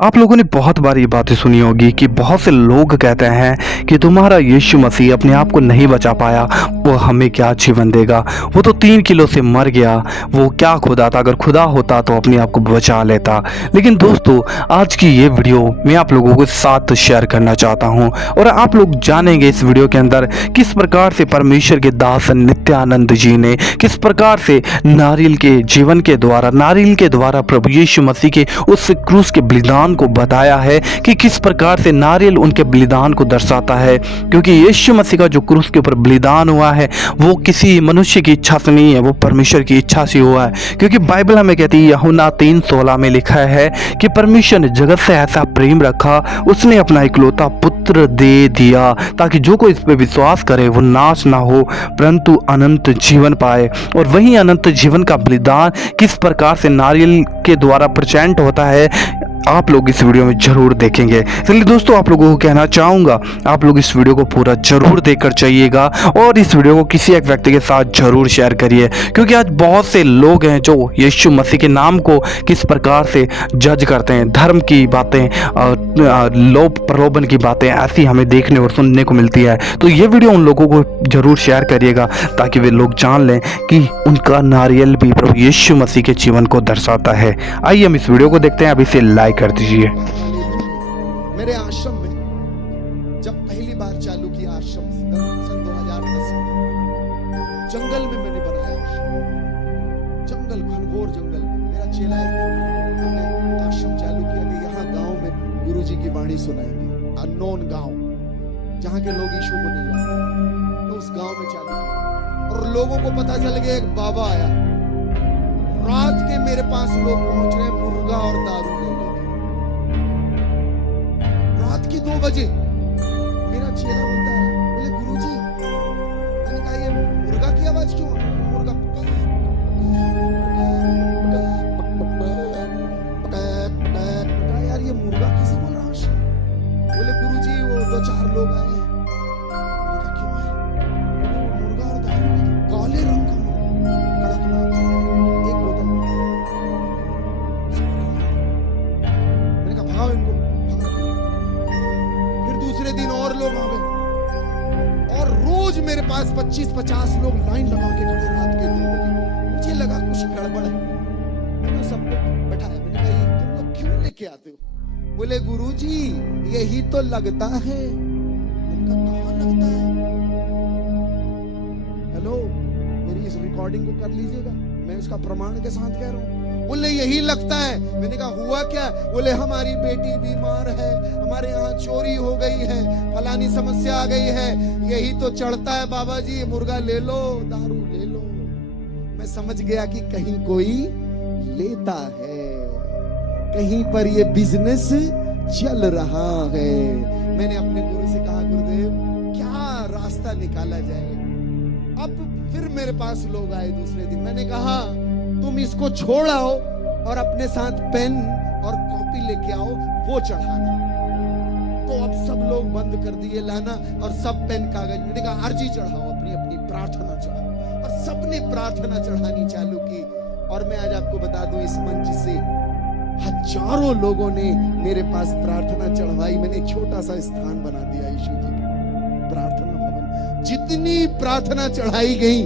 आप लोगों ने बहुत बार ये बातें सुनी होगी कि बहुत से लोग कहते हैं कि तुम्हारा यीशु मसीह अपने आप को नहीं बचा पाया, वो हमें क्या जीवन देगा। वो तो 3 किलो से मर गया, वो क्या खुदा था, अगर खुदा होता तो अपने आप को बचा लेता। लेकिन दोस्तों, आज की ये वीडियो मैं आप लोगों के साथ शेयर करना चाहता हूँ और आप लोग जानेंगे इस वीडियो के अंदर किस प्रकार से परमेश्वर के दास नित्यानंद जी ने किस प्रकार से नारियल के जीवन के द्वारा, नारियल के द्वारा प्रभु यीशु मसीह के उस क्रूस के बलिदान को बताया है कि किस प्रकार से नारियल उनके बलिदान को दर्शाता है। क्योंकि यीशु मसीह का जो क्रूस के ऊपर बलिदान हुआ है वो किसी मनुष्य की इच्छा से नहीं है, वो परमेश्वर की इच्छा से हुआ है। क्योंकि बाइबल हमें कहती है, यूहन्ना 3:16 में लिखा है कि परमेश्वर ने जगत से ऐसा प्रेम रखा, उसने अपना इकलौता पुत्र दे दिया ताकि जो कोई इस पर विश्वास करे वो नाश ना हो परंतु अनंत जीवन पाए। और वही अनंत जीवन का बलिदान किस प्रकार से नारियल के द्वारा प्रेजेंट होता है, आप लोग इस वीडियो में जरूर देखेंगे। चलिए दोस्तों, आप लोगों को कहना चाहूँगा आप लोग इस वीडियो को पूरा जरूर देखकर जाइएगा और इस वीडियो को किसी एक व्यक्ति के साथ जरूर शेयर करिए। क्योंकि आज बहुत से लोग हैं जो यीशु मसीह के नाम को किस प्रकार से जज करते हैं, धर्म की बातें, लोभ प्रलोभन की बातें ऐसी हमें देखने और सुनने को मिलती है। तो ये वीडियो उन लोगों को जरूर शेयर करिएगा ताकि वे लोग जान लें कि उनका नारियल भी प्रभु यीशु मसीह के जीवन को दर्शाता है। आइए हम इस वीडियो को देखते हैं, अभी से लाइक कर दीजिए। मेरे आश्रम में जब पहली बार चालू किया आश्रम सन 2010 में, जंगल में मैंने बनाया आश्रम, जंगल, घनघोर जंगल में। मेरा चेला हमने आश्रम चालू किया कि यहाँ गांव में गुरुजी की वाणी सुनाएंगे। अननोन गांव जहाँ के लोग यीशु को नहीं जानते, तो उस गांव में चालू किया और लोगों को पता चल गया एक बाबा आया। रात के मेरे पास लोग पहुंच रहे मुर्गा और दारू लेके। रात के 2 बजे मेरा चेला बोलता है, बोले गुरुजी, मैंने कहा ये मुर्गा की आवाज क्यों है? मुर्गा यार ये मुर्गा किसे बोल रहा है? बोले गुरुजी वो 2-4 लोग आए हैं। मैंने कहा क्यों आए? मुर्गा और दारू, काले रंग का मुर्गा, कड़कनाथ, एक बोतल। मैंने कहा भागो इनको, दूसरे दिन और लोग आ गए और रोज मेरे पास 25-50 लोग लाइन लगा के खड़े रात के 2 बजे। मुझे लगा कुछ गड़बड़ है। मैंने सबको बैठाया, मैंने कहा ये तुम लोग क्यों लेके आते हो? बोले गुरुजी यही तो लगता है। मैंने कहा कहाँ लगता है? हेलो, मेरी इस रिकॉर्डिंग को कर लीजिएगा, मैं उसका प्रमाण के साथ कह रहा हूँ। बोले यही लगता है। मैंने कहा हुआ क्या? बोले हमारी बेटी बीमार है, हमारे यहाँ चोरी हो गई है, फलानी समस्या आ गई है, यही तो चढ़ता है बाबा जी, मुर्गा ले लो, दारू ले लो। मैं समझ गया कि कहीं कोई लेता है, कहीं पर ये बिजनेस चल रहा है। मैंने अपने गुरु से कहा, गुरुदेव क्या रास्ता निकाला जाए? अब फिर मेरे पास लोग आए दूसरे दिन। मैंने कहा तुम इसको छोड़ आओ और अपने साथ पेन और कॉपी लेके आओ, वो चढ़ाना। तो अब सब लोग बंद कर दिए लाना और सब पेन कागज। मैंने कहा अर्जी चढ़ाओ, अपनी अपनी प्रार्थना चढ़ाओ। और सबने प्रार्थना चढ़ानी चालू की। और मैं आज आपको बता दूं, इस मंच से हजारों लोगों ने मेरे पास प्रार्थना चढ़वाई। मैंने एक छोटा सा स्थान बना दिया यीशु जी का, प्रार्थना भवन। जितनी प्रार्थना चढ़ाई गई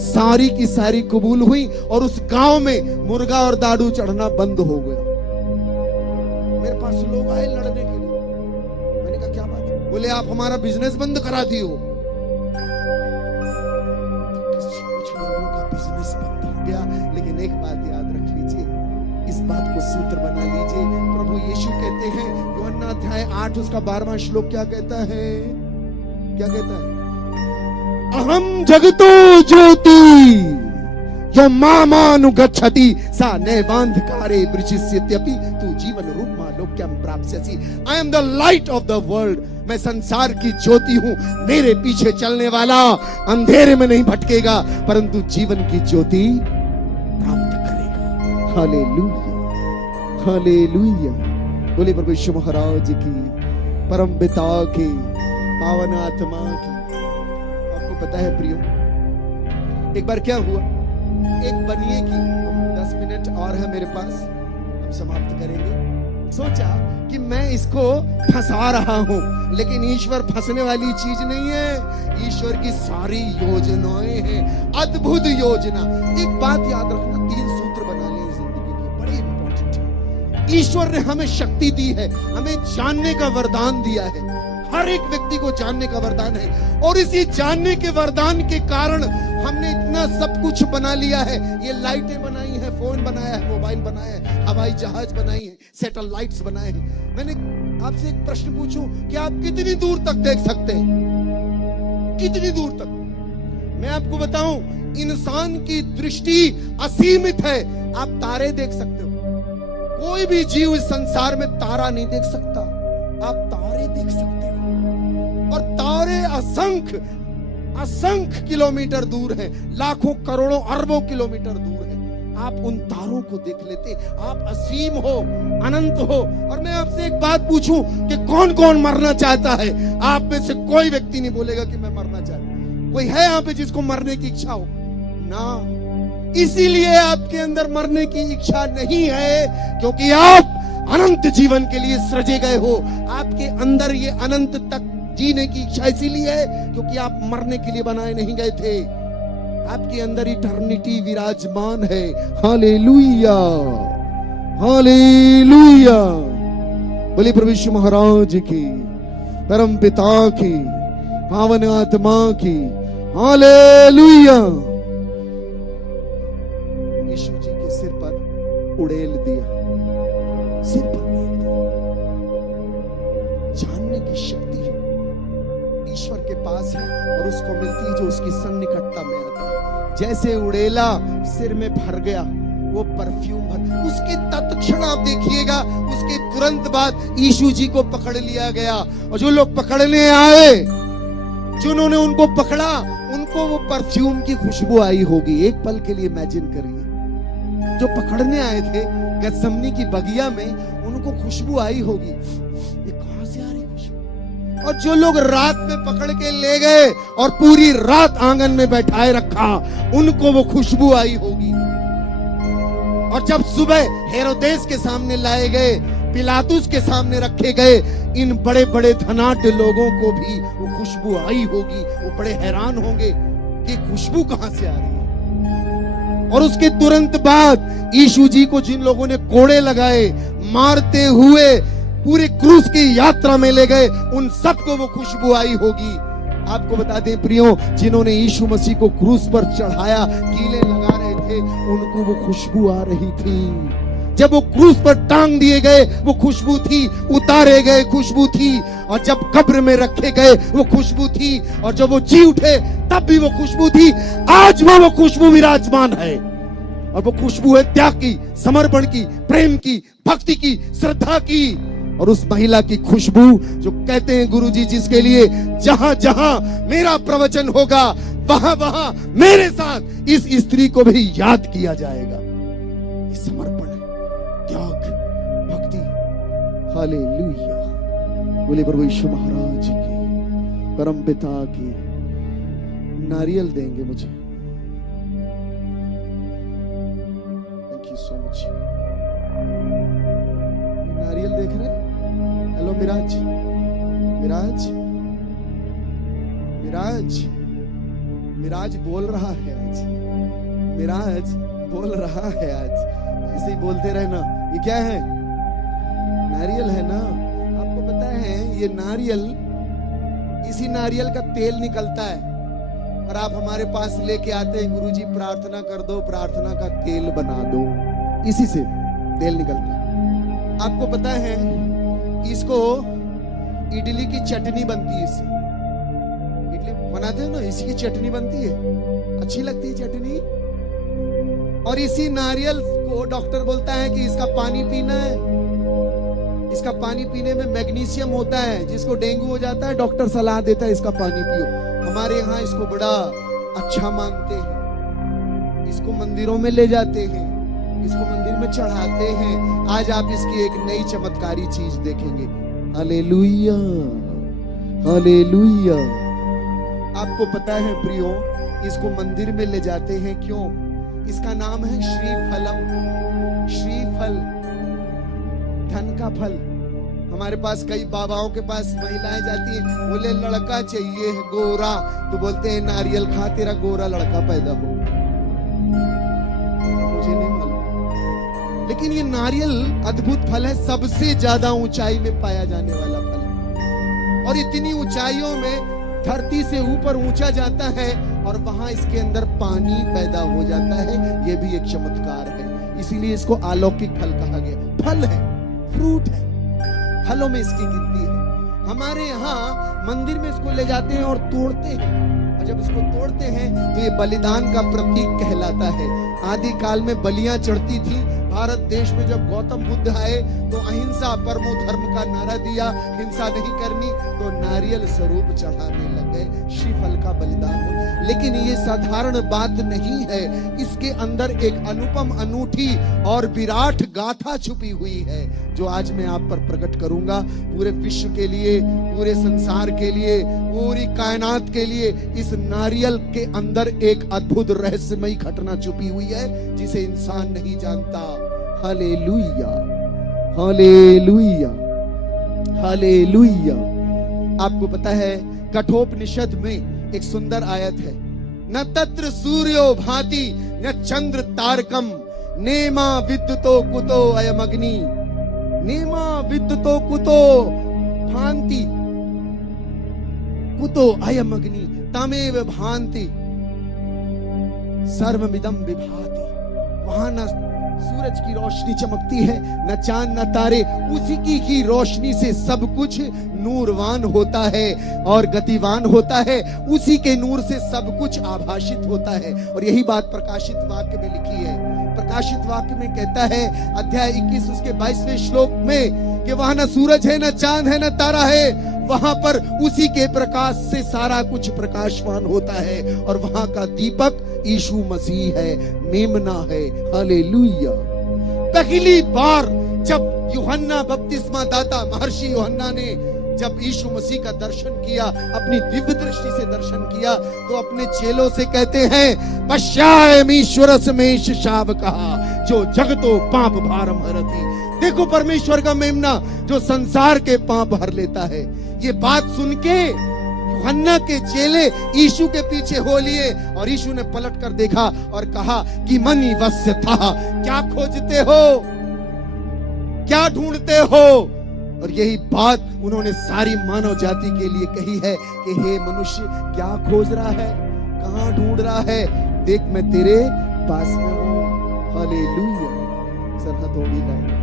सारी की सारी कबूल हुई और उस गांव में मुर्गा और दारू चढ़ना बंद हो गया। मेरे पास लोग आए लड़ने के लिए। मैंने कहा क्या बात है? बोले आप हमारा बिजनेस बंद करा दिए हो। कुछ लोगों का बिजनेस बंद हो गया, लेकिन एक बात याद रख लीजिए, इस बात को सूत्र बना लीजिए। प्रभु यीशु कहते हैं, यूहन्ना अध्याय 8 उसका 12वां श्लोक क्या कहता है? क्या कहता है? अहम जगतो ज्योति यमामानुगच्छति सा नैवान्धकारे वृचिष्यत्यपि तु जीवन रूपमा लोक्यम प्राप्स्यसि। I am the light of the world. मैं संसार की ज्योति हूं। मेरे पीछे चलने वाला अंधेरे में नहीं भटकेगा परंतु जीवन की ज्योति प्राप्त करेगा। Hallelujah, hallelujah. बोले प्रभु यीशु महाराज की, परम पिता की, पावन आत्मा की। पता है प्रियो, एक बार क्या हुआ, एक बनिए की 10 मिनट और है मेरे पास, हम समाप्त करेंगे। सोचा कि मैं इसको फंसा रहा हूं, लेकिन ईश्वर फंसने वाली चीज नहीं है। ईश्वर की सारी योजनाएं हैं, अद्भुत योजना। एक बात याद रखना, 3 सूत्र बना लिए जिंदगी के, बड़े इंपॉर्टेंट है। ईश्वर ने हमें शक्ति दी है, हमें जानने का वरदान दिया है। हर एक व्यक्ति को जानने का वरदान है, और इसी जानने के वरदान के कारण हमने इतना सब कुछ बना लिया है। ये लाइटें बनाई है, फोन बनाया है, मोबाइल बनाया है, हवाई जहाज बनाई है, सैटेलाइट्स बनाए हैं। मैंने आपसे एक प्रश्न पूछूं कि आप कितनी दूर तक देख सकते हैं? कितनी दूर तक? मैं आपको बताऊं, इंसान की दृष्टि असीमित है। आप तारे देख सकते हो, कोई भी जीव इस संसार में तारा नहीं देख सकता। आप तारे देख सकते हो, और तारे असंख्य असंख्य किलोमीटर दूर है, लाखों करोड़ों अरबों किलोमीटर दूर है। आप उन तारों को देख लेते, आप असीम हो, अनंत हो। और मैं आपसे एक बात पूछूं कि कौन कौन मरना चाहता है? आप में से कोई व्यक्ति नहीं बोलेगा कि मैं मरना चाहता हूं। कोई है यहाँ पे जिसको मरने की इच्छा हो? ना। इसीलिए आपके अंदर मरने की इच्छा नहीं है, क्योंकि आप अनंत जीवन के लिए सृजे गए हो। आपके अंदर ये अनंत तक जीने की इच्छा इसीलिए है क्योंकि आप मरने के लिए बनाए नहीं गए थे। आपके अंदर इटर्निटी विराजमान है। Hallelujah, hallelujah. बोले प्रभु यीशु महाराज की, परम पिता की, पावन आत्मा की, हालेलुया। यीशु जी के सिर पर उड़ेल दिया, सिर पर उड़ेल दिया। जानने की शक्ति है ईश्वर के पास है, और उसको मिलती है जो उसकी सन्निकटता में आता है। जैसे उड़ेला सिर में भर गया, वो परफ्यूम भर, उसके तत्क्षण आप देखिएगा, उसके तुरंत बाद यीशु जी को पकड़ लिया गया। और जो लोग पकड़ने आए, जिन्होंने उनको पकड़ा, उनको वो परफ्यूम की खुशबू आई होगी। एक पल के लिए इमेजिन करिए, जो पकड़ने आए थे गतसमनी की बगिया में, उनको खुशबू आई होगी। ये कहां से आ रही खुशबू? और जो लोग रात में पकड़ के ले गए और पूरी रात आंगन में बैठाए रखा, उनको वो खुशबू आई होगी। और जब सुबह हेरोदेस के सामने लाए गए, पिलातुस के सामने रखे गए, इन बड़े बड़े धनाढ्य लोगों को भी वो खुशबू आई होगी। वो बड़े हैरान होंगे कि खुशबू कहां से आ रही है। और उसके तुरंत बाद यीशु जी को जिन लोगों ने कोड़े लगाए, मारते हुए पूरे क्रूस की यात्रा में ले गए, उन सबको वो खुशबू आई होगी। आपको बता दें प्रियो, जिन्होंने यीशु मसीह को क्रूस पर चढ़ाया, कीलें लगा रहे थे, उनको वो खुशबू आ रही थी। जब वो क्रूस पर टांग दिए गए, वो खुशबू थी। उतारे गए, खुशबू थी। और जब कब्र में रखे गए, वो खुशबू थी। और जब वो जी उठे, तब भी वो खुशबू थी। आज वो खुशबू विराजमान है। और वो खुशबू है त्याग की, समर्पण की, प्रेम की, भक्ति की, श्रद्धा की। और उस महिला की खुशबू, जो कहते हैं गुरुजी, जिसके लिए जहां जहां मेरा प्रवचन होगा, वहां वहां मेरे साथ इस स्त्री को भी याद किया जाएगा। ये समर्पण है, त्याग, भक्ति। हालेलुया। बोले प्रभु यीशु महाराज की, परम पिता की। नारियल देंगे मुझे। Thank you so much. नारियल देख रहे हैं? हेलो मिराज, मिराज, मिराज, मिराज बोल रहा है आज। मिराज बोल रहा है आज। ऐसे ही बोलते रहना। ये क्या है? नारियल है ना। आपको पता है ये नारियल, इसी नारियल का तेल निकलता है, और आप हमारे पास लेके आते हैं, गुरुजी प्रार्थना कर दो, प्रार्थना का तेल बना दो। इसी से तेल निकलता है। आपको पता है इसको इडली की चटनी बनती है, इससे इडली बनाते हो ना, इसी की चटनी बनती है, अच्छी लगती है चटनी। और इसी नारियल को डॉक्टर बोलता है कि इसका पानी पीना है। इसका पानी पीने में मैग्नीशियम होता है, जिसको डेंगू हो जाता है डॉक्टर सलाह देता है इसका पानी पियो। हमारे यहाँ इसको बड़ा अच्छा मानते हैं, इसको मंदिरों में ले जाते हैं, इसको मंदिर में चढ़ाते हैं। आज आप इसकी एक नई चमत्कारी चीज देखेंगे। Hallelujah, hallelujah. आपको पता है प्रियो, इसको मंदिर में ले जाते हैं क्यों? इसका नाम है श्रीफलम। श्रीफल, धन का फल, हमारे पास कई बाबाओं के पास महिलाएं जाती हैं, बोले लड़का चाहिए है गोरा, तो बोलते हैं नारियल खा तेरा गोरा लड़का पैदा हो। मुझे नहीं मालूम, लेकिन ये नारियल अद्भुत फल है, सबसे ज्यादा ऊंचाई में पाया जाने वाला फल है। और इतनी ऊंचाइयों में धरती से ऊपर ऊंचा जाता है और वहां इसके अंदर पानी पैदा हो जाता है। यह भी एक चमत्कार है, इसीलिए इसको अलौकिक फल कहा गया। फल है, फ्रूट है, फलों में इसकी गिनती है। हमारे यहाँ मंदिर में इसको ले जाते हैं और तोड़ते हैं, और जब इसको तोड़ते हैं तो ये बलिदान का प्रतीक कहलाता है। आदि काल में बलियां चढ़ती थी। भारत देश में जब गौतम बुद्ध आए तो अहिंसा परमो धर्म का नारा दिया, हिंसा नहीं करनी, तो नारियल स्वरूप चढ़ाने लग गए, श्रीफल का बलिदान हो। लेकिन ये साधारण बात नहीं है, इसके अंदर एक अनुपम, अनूठी और विराट गाथा छुपी हुई है, जो आज मैं आप पर प्रकट करूंगा। पूरे विश्व के लिए, पूरे संसार के लिए, पूरी कायनात के लिए इस नारियल के अंदर एक अद्भुत रहस्यमयी घटना छुपी हुई है, जिसे इंसान नहीं जानता। Hallelujah, hallelujah, hallelujah. आपको पता है कठोपनिषद में एक सुंदर आयत है, न तत्र सूर्यो भाति न चंद्र तारकम नेमा विद्युतो कुतो अयमग्नि, नेमा विद्युतो कुतो भांति कुतो अयमग्नि तमेव भांति सर्वमिदं विभाति। वहां न सूरज की रोशनी चमकती है, न चांद न तारे, उसी की ही रोशनी से सब कुछ नूरवान होता है और गतिवान होता है, उसी के नूर से सब कुछ आभाषित होता है। और यही बात प्रकाशित वाक्य में लिखी है। प्रकाशित वाक्य में कहता है, अध्याय 21 उसके 22वें श्लोक में, कि वहां न सूरज है, न चांद है, न तारा है, वहां पर उसी के प्रकाश से सारा कुछ प्रकाशवान होता है, और वहां का दीपक यीशु मसीह है, मेमना है। हालेलुया। पहली बार जब यूहन्ना बपतिस्मा दाता महर्षि यूहन्ना ने जब यीशु मसीह का दर्शन किया, अपनी दिव्य दृष्टि से दर्शन किया, तो अपने चेलों से कहते हैं, पश्यामीश्वर समेश शावकः जो जगतो पाप भारम हरति। देखो परमेश्वर का मेमना जो संसार के पाप भर लेता है। ये बात सुन के यूहन्ना के चेले यीशु के पीछे हो लिए, और यीशु ने पलट कर देखा और कहा कि मनी वस्य था, क्या खोजते हो, क्या ढूंढते हो। और यही बात उन्होंने सारी मानव जाति के लिए कही है कि हे मनुष्य, क्या खोज रहा है, कहां ढूंढ रहा है, देख मैं तेरे पास में हूं। हालेलुया। सरहद होगी लाए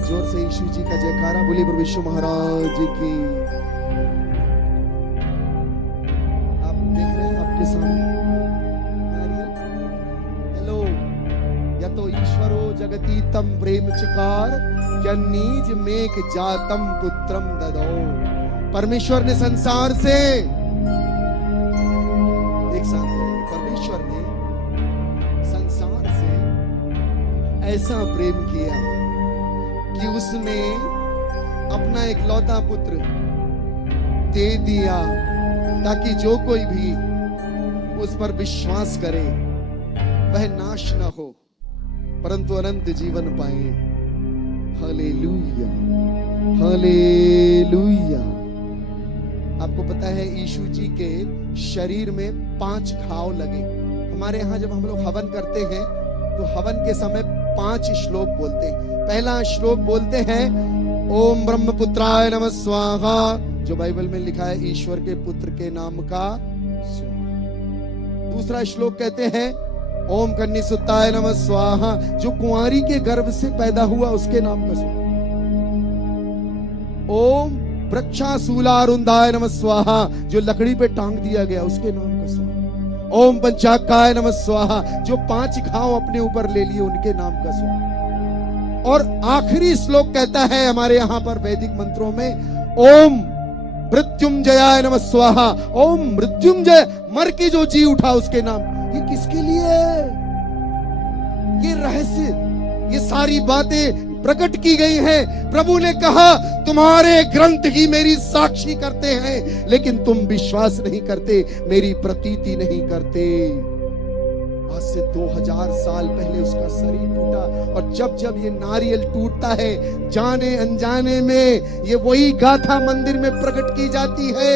जोर से यीशु जी का जयकारा बोलिए, प्रभु यीशु महाराज की। आप देख रहे हैं आपके सामने नारियल। हेलो, या तो ईश्वरो जगती तम प्रेम चिकार, या नीज मेक जातम पुत्रम ददो। परमेश्वर ने संसार से, एक साथ बोलिए, परमेश्वर ने संसार से ऐसा प्रेम किया कि उसने अपना इकलौता पुत्र दे दिया, ताकि जो कोई भी उस पर विश्वास करे वह नाश न हो, परंतु अनंत जीवन पाए। Hallelujah, hallelujah. आपको पता है यीशु जी के शरीर में 5 घाव लगे। हमारे यहाँ जब हम लोग हवन करते हैं तो हवन के समय 5 श्लोक बोलते हैं। पहला श्लोक बोलते हैं, ओम ब्रह्मपुत्राय नमः स्वाहा, जो बाइबल में लिखा है ईश्वर के पुत्र के नाम का स्वाहा। दूसरा श्लोक कहते हैं, ओम कन्यासुताय नमः स्वाहा, जो कुंवारी के गर्भ से पैदा हुआ उसके नाम का स्वाहा। ओम वृक्षाशूलारुंधाय नमः स्वाहा, जो लकड़ी पे टांग दिया गया उसके नाम का स्वाहा। ओम पंचाकाय नमः स्वाहा, जो 5 घाव अपने ऊपर ले लिए उनके नाम का स्वाहा। और आखिरी श्लोक कहता है हमारे यहाँ पर वैदिक मंत्रों में, ओम मृत्युंजयाय नमः स्वाहा, ओम मृत्युंजय, मर के जो जी उठा उसके नाम। ये किसके लिए है? ये रहस्य, ये सारी बातें प्रकट की गई हैं। प्रभु ने कहा, तुम्हारे ग्रंथ ही मेरी साक्षी करते हैं, लेकिन तुम विश्वास नहीं करते, मेरी प्रतीति नहीं करते। आज से 2000 साल पहले उसका शरीर टूटा। और जब जब ये नारियल टूटता है, जाने अनजाने में ये वही गाथा मंदिर में प्रकट की जाती है,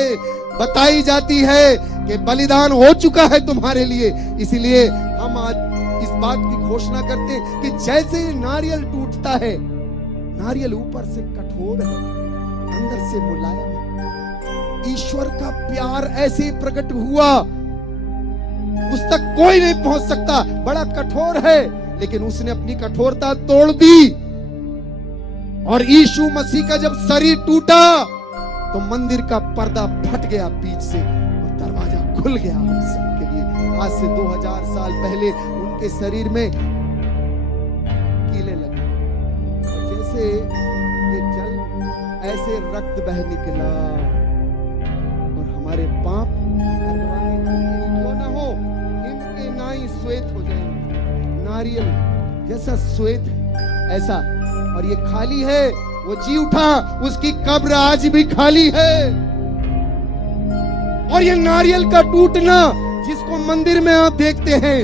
बताई जाती है कि बलिदान हो चुका है तुम्हारे लिए। इसलिए हम आज इस बात की घोषणा करते हैं कि जैसे ये नारियल टूटता है, नारियल ऊपर से कठोर है, अंदर से मुलायम है। ईश्वर का प्यार ऐसे प्रकट हुआ, उस तक कोई नहीं पहुंच सकता, बड़ा कठोर है, लेकिन उसने अपनी कठोरता तोड़ दी। और यीशु मसीह का जब शरीर टूटा तो मंदिर का पर्दा फट गया बीच से और दरवाजा खुल गया हम सबके लिए। आज से 2000 साल पहले उनके शरीर में कीले लगे, और जैसे ये जल ऐसे रक्त बह निकला और हमारे पाप क्यों ना हो, इनके नाई श्वेत हो जाएंगे। नारियल जैसा श्वेत ऐसा, और ये खाली है, वो जी उठा, उसकी कब्र आज भी खाली है। और ये नारियल का टूटना जिसको मंदिर में आप देखते हैं,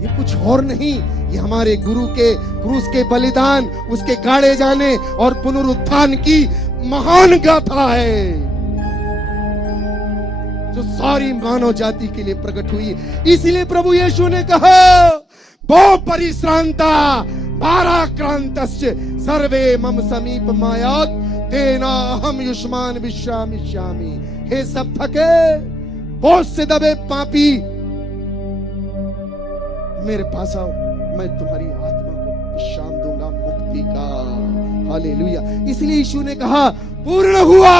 ये कुछ और नहीं, ये हमारे गुरु के क्रूस के बलिदान, उसके गाड़े जाने और पुनरुत्थान की महान गाथा है, जो सारी मानव जाति के लिए प्रकट हुई। इसीलिए प्रभु यीशु ने कहा, वो परिश्रांता भाराक्रांतस्य सर्वे मम समीप मायात तेना हम युष्मान विश्रामिष्यामि। हे सब थके बोझ से दबे पापी, मेरे पास आओ, मैं तुम्हारी आत्मा को विश्राम दूंगा, मुक्ति का। हालेलुया। इसलिए यीशु ने कहा, पूर्ण हुआ,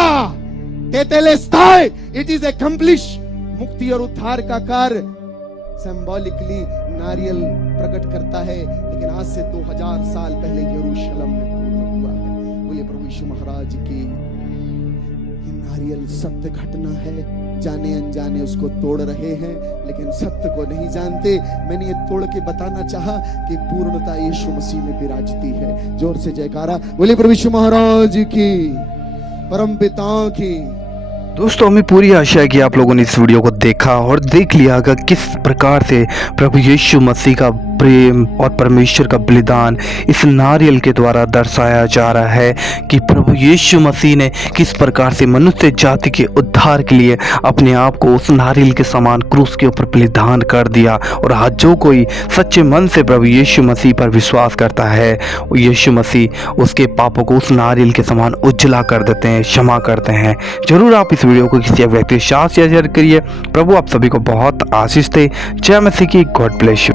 तेतेलेस्ताई, इट इज एक्म्प्लिश। मुक्ति और उद्धार का कार्य सिंबॉलिकली नारियल प्रकट करता है, लेकिन आज से 2000 साल पहले यरूशलेम में पूर्ण हुआ है। बोले प्रभु यीशु महाराज की। ये नारियल सत्य घटना है, जाने अनजाने उसको तोड़ रहे हैं, लेकिन सत्य को नहीं जानते। मैंने ये तोड़ के बताना चाहा कि पूर्णता यीशु मसीह में विराजती है। जोर से जयकारा बोले प्रभु यीशु महाराज की, परम पिता की। दोस्तों, हमें पूरी आशा है कि आप लोगों ने इस वीडियो को देखा और देख लिया होगा किस प्रकार से प्रभु यीशु मसीह का प्रेम और परमेश्वर का बलिदान इस नारियल के द्वारा दर्शाया जा रहा है कि प्रभु यीशु मसीह ने किस प्रकार से मनुष्य जाति के उद्धार के लिए अपने आप को उस नारियल के समान क्रूस के ऊपर बलिदान कर दिया। और आज जो कोई सच्चे मन से प्रभु यीशु मसीह पर विश्वास करता है, यीशु मसीह उसके पापों को उस नारियल के समान उजला कर देते हैं, क्षमा करते हैं। जरूर आप इस वीडियो को किसी व्यक्ति के साथ शेयर करिए। प्रभु आप सभी को बहुत आशीष दे। जय मसीह की। God bless you.